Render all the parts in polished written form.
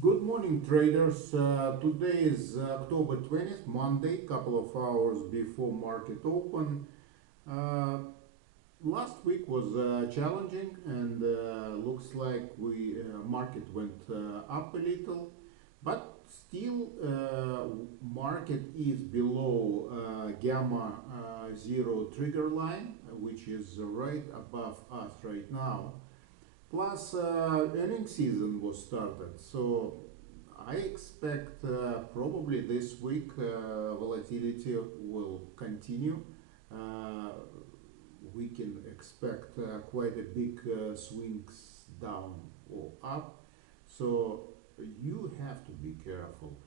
Good morning, traders. Today is October 20th, Monday, couple of hours before market open. Uh, Last week was challenging, and looks like we market went up a little, but still market is below gamma zero trigger line, which is right above us right now. Plus, earnings season was started, so I expect probably this week volatility will continue. Uh, we can expect quite a big swings down or up, so you have to be careful.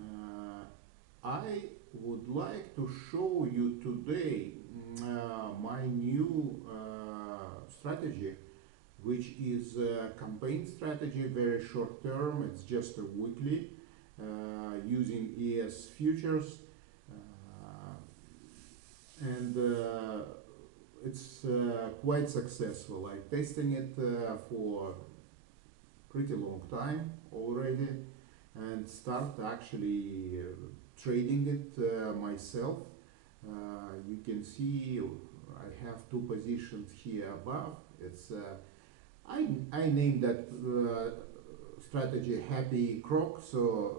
Uh, I would like to show you today my new strategy, which is a campaign strategy, very short term. It's just a weekly using ES futures, and it's quite successful. I'm testing it for pretty long time already, and start actually trading it myself. You can see I have two positions here above. It's I named that strategy Happy Croc. So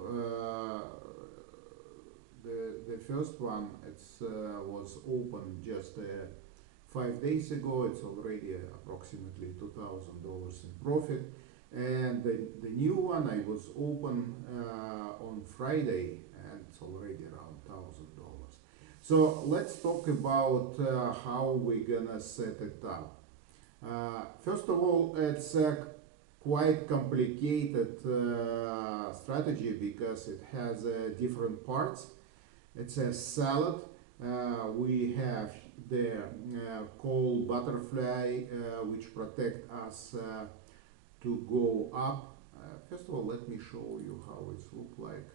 the first one it's was open just 5 days ago. It's already approximately $2,000 in profit. And the new one I was open on Friday, and it's already around $1,000. So let's talk about how we're gonna set it up. First of all, it's a quite complicated strategy because it has different parts. It's a salad. We have the call butterfly, which protect us to go up. First of all, let me show you how it's look like.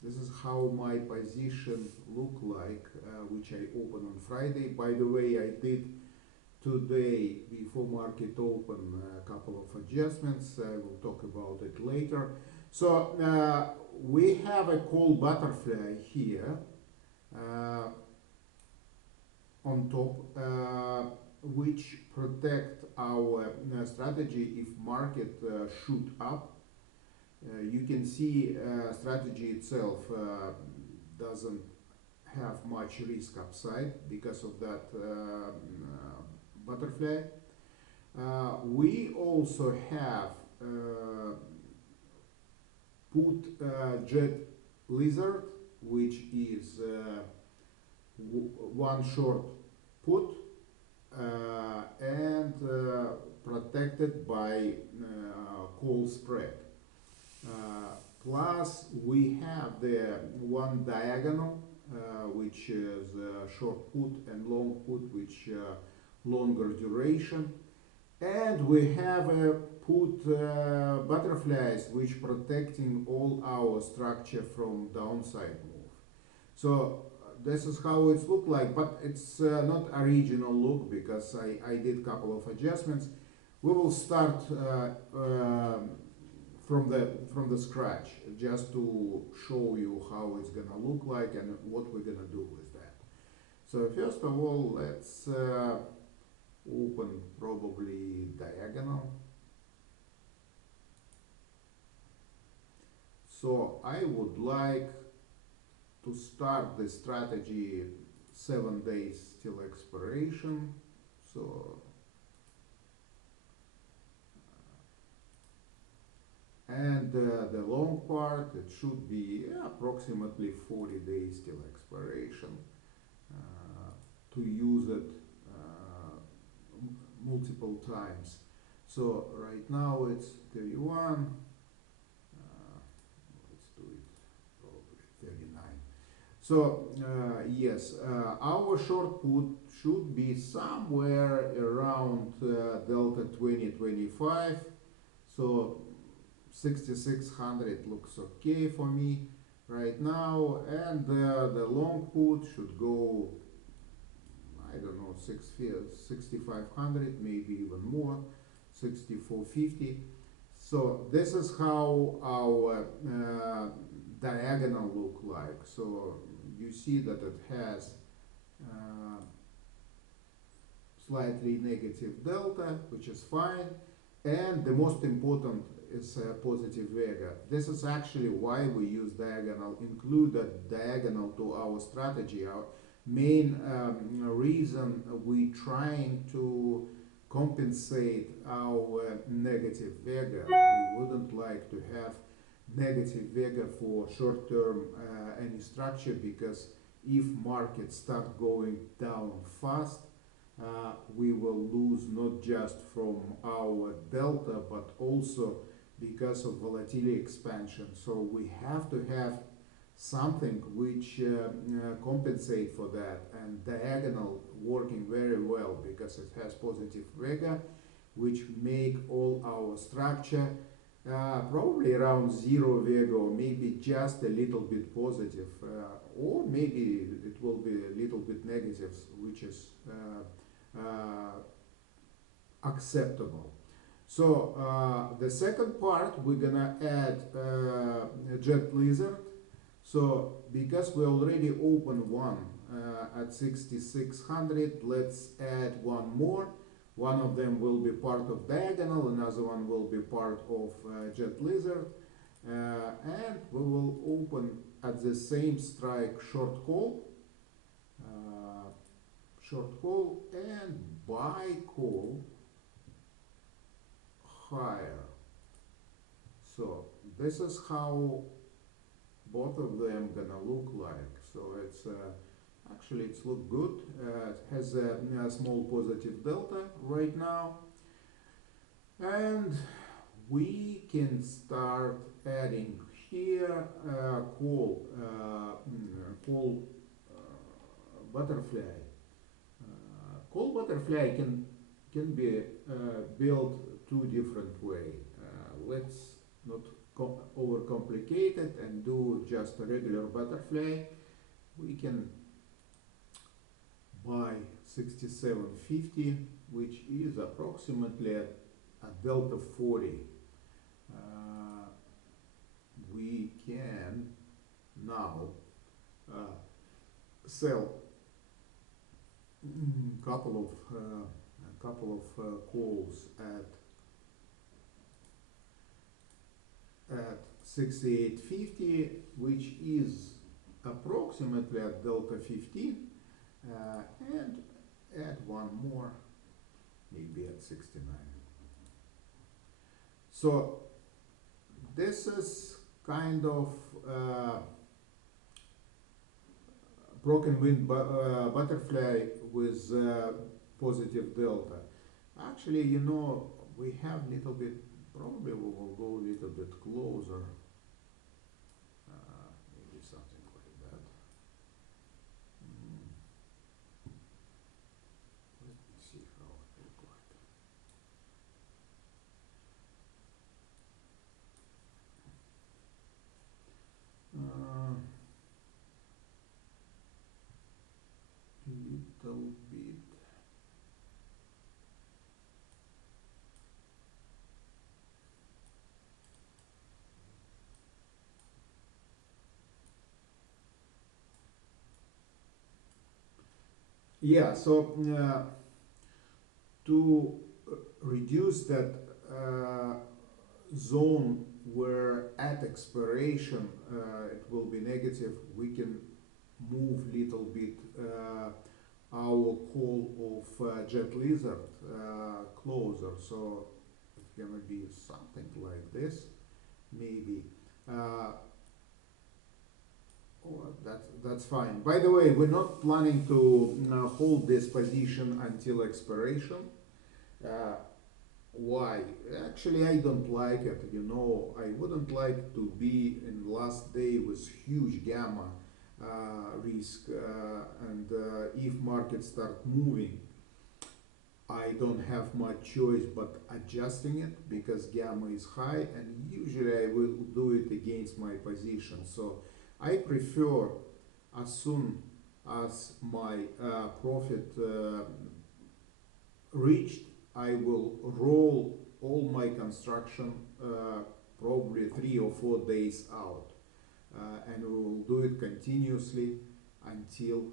This is how my position look like, which I opened on Friday. By the way, I did today before market open a couple of adjustments. I will talk about it later. So we have a call butterfly here uh, on top, which protect our strategy if market shoot up. You can see strategy itself doesn't have much risk upside because of that butterfly. We also have put jet lizard, which is one short put and protected by call spread. Plus, we have the one diagonal, which is short put, and long put, which longer duration. And we have put butterflies, which protecting all our structure from downside move. So this is how it's look like, but it's not original look because I did couple of adjustments. We will start from the scratch just to show you how it's gonna look like and what we're gonna do with that. So first of all, let's open probably diagonal. So I would like to start the strategy 7 days till expiration. So and the long part, it should be approximately 40 days till expiration to use it multiple times. So right now it's 31. Let's do it probably 39. So yes, our short put should be somewhere around delta 2025. So 6600 looks okay for me right now, and the long put should go, I don't know, 6500, maybe even more. 64.50. So this is how our diagonal look like. So you see that it has uh, slightly negative delta, which is fine. And the most important is positive vega. This is actually why we use diagonal, include that diagonal to our strategy. Our main reason we trying to compensate our negative vega. We wouldn't like to have negative vega for short-term any structure, because if markets start going down fast, we will lose not just from our delta but also because of volatility expansion. So we have to have something which compensate for that, and diagonal working very well because it has positive vega, which make all our structure probably around zero vega, or maybe just a little bit positive, or maybe it will be a little bit negative, which is acceptable. So the second part, we're gonna add jet lizard. So because we already opened one at 6600, let's add one more. One of them will be part of diagonal, another one will be part of jet lizard, and we will open at the same strike short call, and buy call higher. So this is how both of them gonna look like. So it's actually it's look good. It has a small positive delta right now, and we can start adding here call butterfly. Call butterfly can be built two different way. Let's not overcomplicate it and do just a regular butterfly. We can buy 67.50, which is approximately a delta 40. We can now sell a couple of calls at 68.50, which is approximately at delta 15, and add one more, maybe at 69. So this is kind of broken wind butterfly with positive delta. Actually, you know, we have little bit, probably we will go a little bit closer, maybe something like that. Let me see how it look like. Little bit. Yeah, so to reduce that zone where at expiration it will be negative, we can move little bit our call of jet lizard closer. So it's gonna be something like this, maybe. Oh, that's fine. By the way, we're not planning to hold this position until expiration. Uh, why? Actually, I don't like it. You know, I wouldn't like to be in last day with huge gamma risk, and if markets start moving, I don't have much choice but adjusting it because gamma is high, and usually I will do it against my position. So I prefer, as soon as my profit reached, I will roll all my construction probably 3 or 4 days out. And we will do it continuously until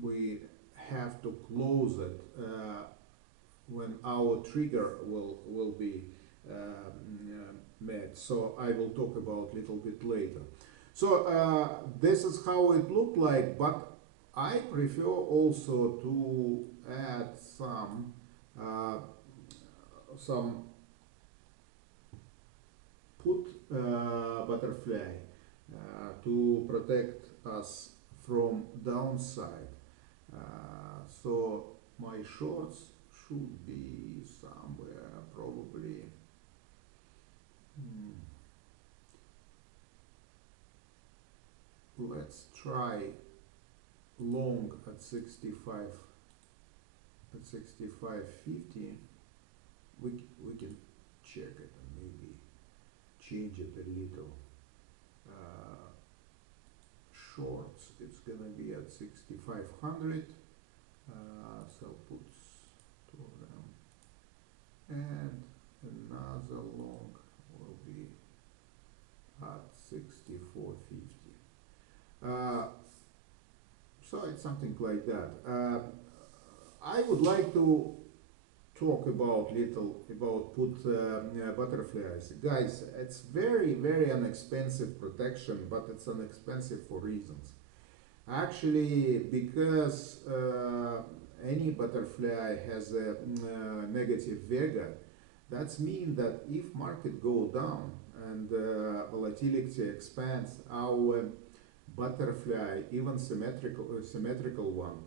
we have to close it when our trigger will be met. So I will talk about little bit later. So this is how it looked like, but I prefer also to add some put butterfly to protect us from downside. So my shorts should be somewhere probably let's try long at 65 at 65.50. We can check it and maybe change it a little. Shorts, it's gonna be at 6500. So put two of them, and another long will be at 64.50. So it's something like that. I would like to talk about put butterflies. Guys, it's very inexpensive protection, but it's inexpensive for reasons. Actually, because any butterfly has a negative vega, that means that if market go down and volatility expands, our butterfly, even symmetrical one,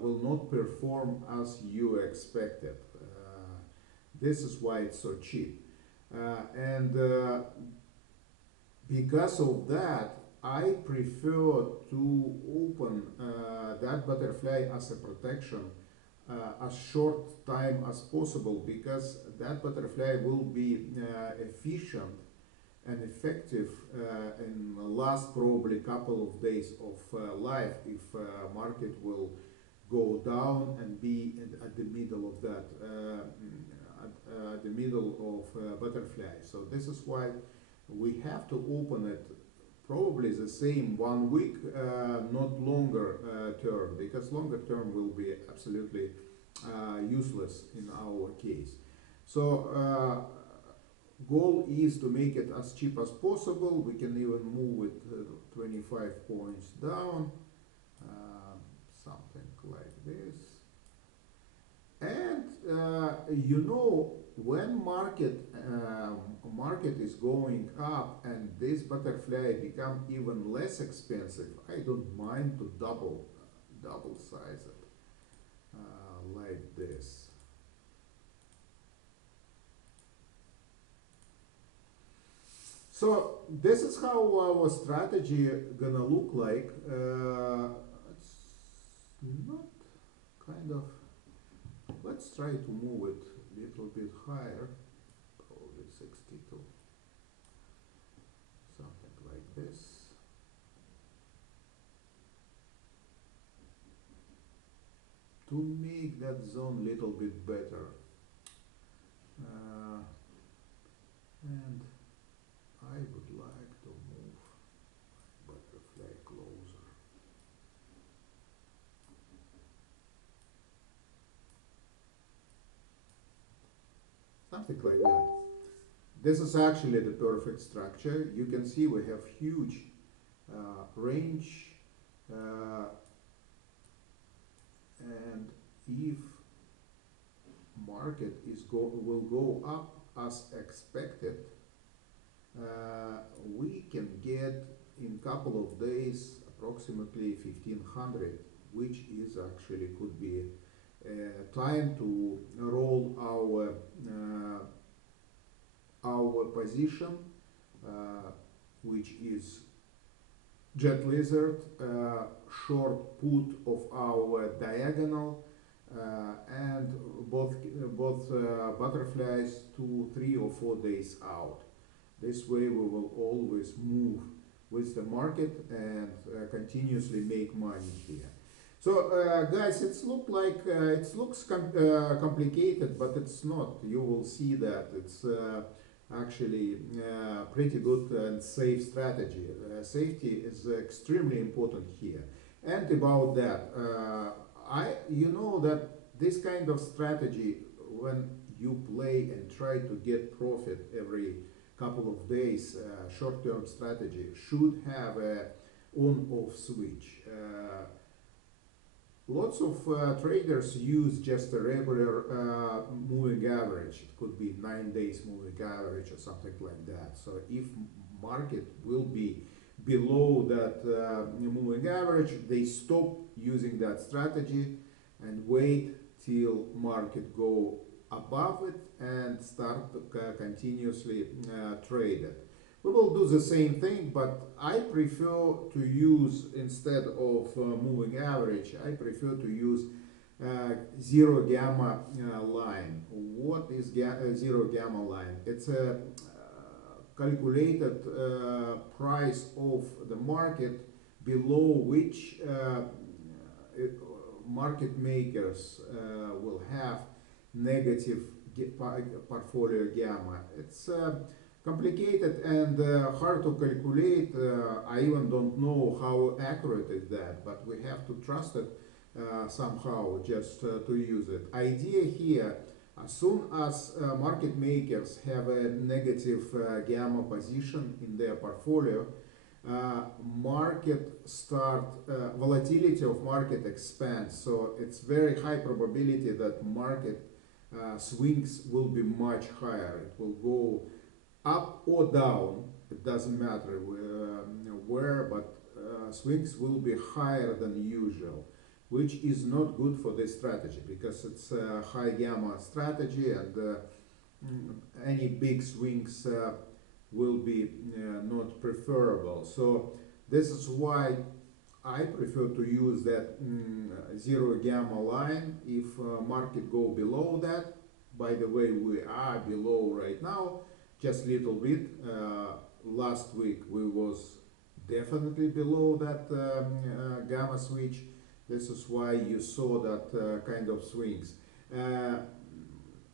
will not perform as you expected. This is why it's so cheap. And because of that, I prefer to open that butterfly as a protection as short time as possible, because that butterfly will be efficient and effective in the last probably couple of days of life if market will go down and be at the middle of that at the middle of butterfly. So this is why we have to open it probably the same 1 week, not longer term, because longer term will be absolutely useless in our case. So goal is to make it as cheap as possible. We can even move it 25 points down, something like this. And when market is going up and this butterfly become even less expensive, I don't mind to double size it like this. So this is how our strategy gonna look like. It's not kind of. Let's try to move it a little bit higher, probably 62, something like this. To make that zone a little bit better. And I would like to move butterfly closer. Something like that. This is actually the perfect structure. You can see we have huge range, and if market will go up as expected, we can get in couple of days approximately 1500, which is actually could be time to roll our position, which is jet lizard, short put of our diagonal, and both butterflies 2, 3 or 4 days out. This way we will always move with the market and continuously make money here. So, guys, it looks complicated, but it's not. You will see that it's actually pretty good and safe strategy. Safety is extremely important here. And about that, you know that this kind of strategy, when you play and try to get profit every couple of days, short-term strategy should have a on-off switch. Lots of traders use just a regular moving average. It could be 9 days moving average or something like that. So if market will be below that moving average, they stop using that strategy and wait till market go above it and start to continuously trade it. We will do the same thing, but I prefer to use, instead of moving average, I prefer to use zero gamma line. What is zero gamma line? It's a calculated price of the market below which market makers will have negative portfolio gamma. It's complicated and hard to calculate. I even don't know how accurate is that, but we have to trust it somehow just to use it. Idea here, as soon as market makers have a negative gamma position in their portfolio, market start volatility of market expands. So it's very high probability that market swings will be much higher. It will go up or down, it doesn't matter where, but swings will be higher than usual, which is not good for this strategy because it's a high gamma strategy, and any big swings will be not preferable. So this is why I prefer to use that zero gamma line. If market go below that, by the way, we are below right now, just little bit. Last week we was definitely below that gamma switch. This is why you saw that kind of swings.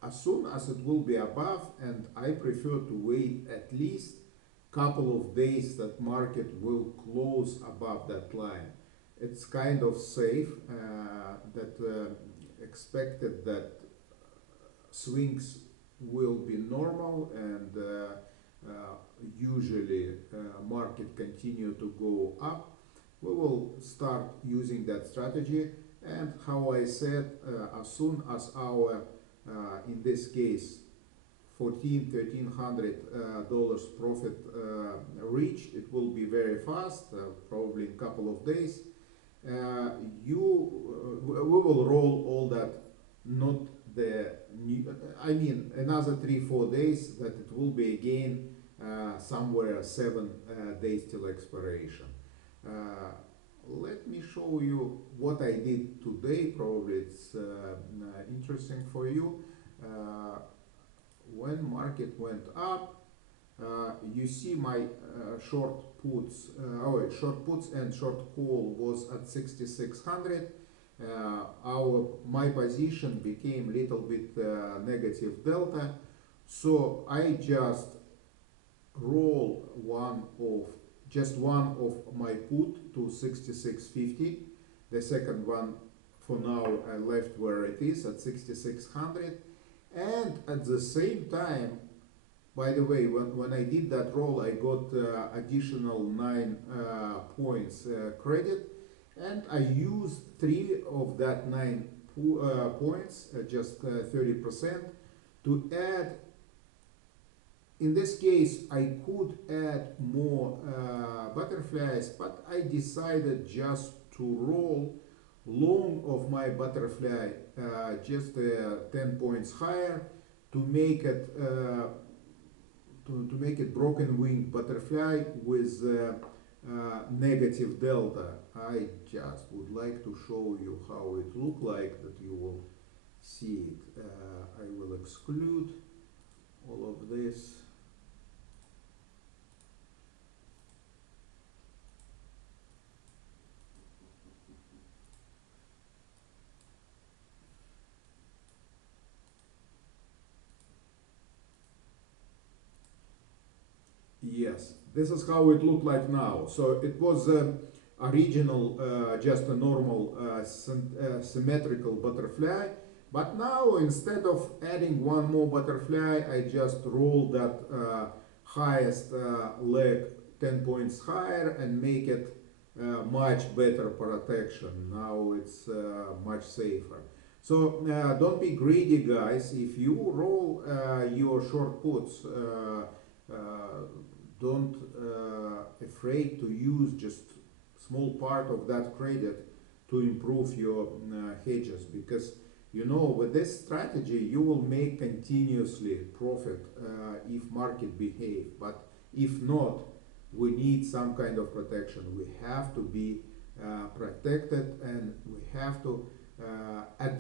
As soon as it will be above, and I prefer to wait at least couple of days that market will close above that line. It's kind of safe that expected that swings will be normal, and usually market continue to go up. We will start using that strategy, and how I said, as soon as our in this case $1,300 profit reached, it will be very fast, probably in a couple of days. We will roll all that, not the new, I mean another 3-4 days, that it will be again somewhere 7 days till expiration. Let me show you what I did today. Probably it's interesting for you. When market went up, you see my short puts and short call was at 6600. My position became little bit negative delta, so I just roll one of my put to 6650. The second one for now I left where it is at 6600, and at the same time, by the way, when I did that roll, I got additional 9 points credit, and I used 3 of that 9 points, just 30%, to add. In this case, I could add more butterflies, but I decided just to roll long of my butterfly, just 10 points higher, to make it to make it broken wing butterfly with negative delta. I just would like to show you how it look like, that you will see it. I will exclude all of this. Yes, this is how it looked like now. So it was original, just a normal symmetrical butterfly. But now instead of adding one more butterfly, I just roll that highest leg 10 points higher and make it much better protection. Now it's much safer. So don't be greedy, guys. If you roll your short puts, uh, don't afraid to use just small part of that credit to improve your hedges, because you know with this strategy you will make continuously profit if market behave. But if not, we need some kind of protection. We have to be protected, and we have to at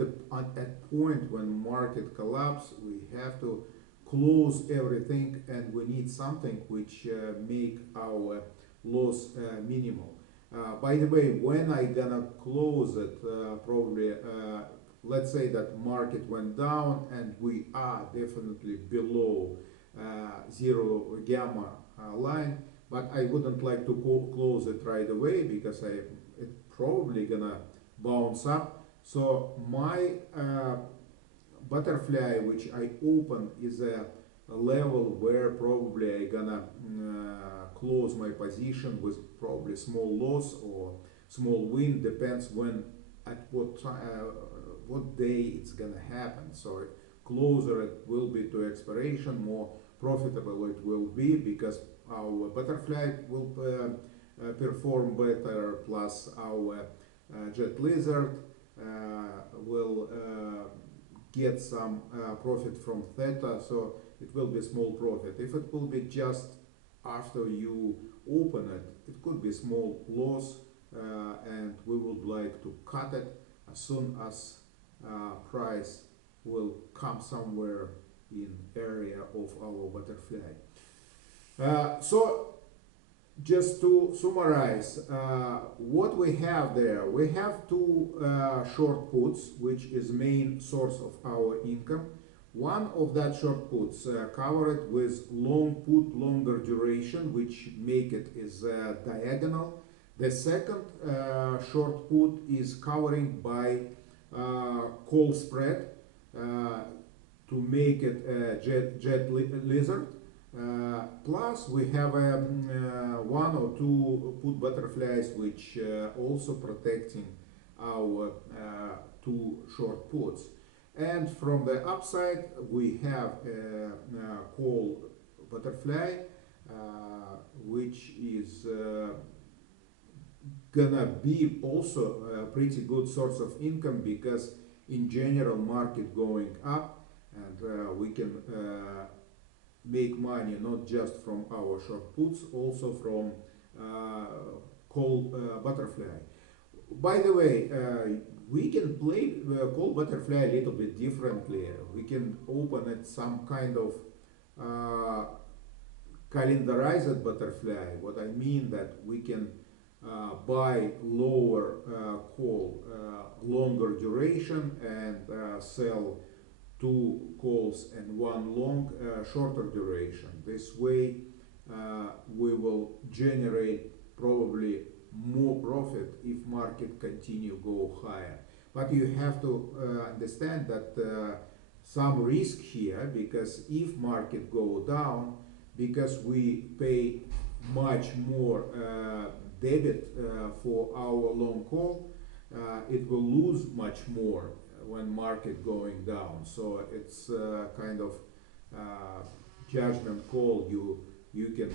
point when market collapse, we have to close everything, and we need something which make our loss minimal. By the way, when I gonna close it, probably let's say that market went down and we are definitely below zero gamma line, but I wouldn't like to close it right away because it probably gonna bounce up. So my butterfly which I open is a level where probably I gonna close my position with probably small loss or small win, depends when at what day it's gonna happen. So closer it will be to expiration, more profitable it will be, because our butterfly will perform better, plus our jet lizard will get some profit from theta, so it will be small profit. If it will be just after you open it, it could be small loss, and we would like to cut it as soon as price will come somewhere in area of our butterfly. So just to summarize, what we have there, we have two short puts, which is main source of our income. One of that short puts covered with long put, longer duration, which make it is diagonal. The second short put is covering by call spread to make it a jet lizard. Plus we have one or two put butterflies which also protecting our two short puts. And from the upside we have a call butterfly which is gonna be also a pretty good source of income, because in general market going up, and we can make money not just from our short puts, also from call butterfly. By the way, we can play call butterfly a little bit differently. We can open it some kind of calendarized butterfly. What I mean that we can buy lower call, longer duration, and sell two calls and one long, shorter duration. This way we will generate probably more profit if market continue go higher. But you have to understand that some risk here, because if market go down, because we pay much more debit for our long call, it will lose much more when market going down. So it's kind of judgment call. You can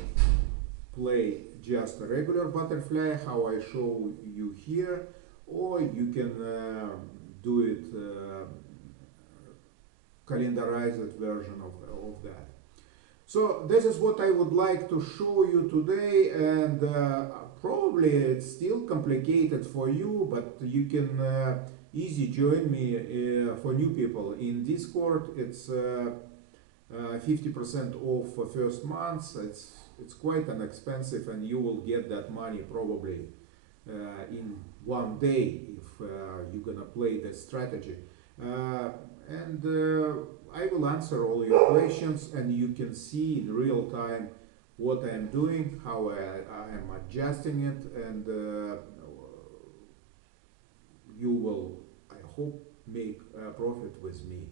play just a regular butterfly, how I show you here, or you can do it calendarized version of that. So this is what I would like to show you today, and probably it's still complicated for you, but you can easy join me for new people in Discord. It's 50% off for first month. It's quite inexpensive, and you will get that money probably in one day if you're gonna play this strategy. And I will answer all your questions, and you can see in real time what I'm doing, how I am adjusting it, and you will, I hope, make profit with me.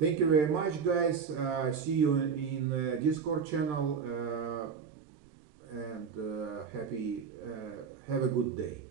Thank you very much, guys. See you in Discord channel, and have a good day.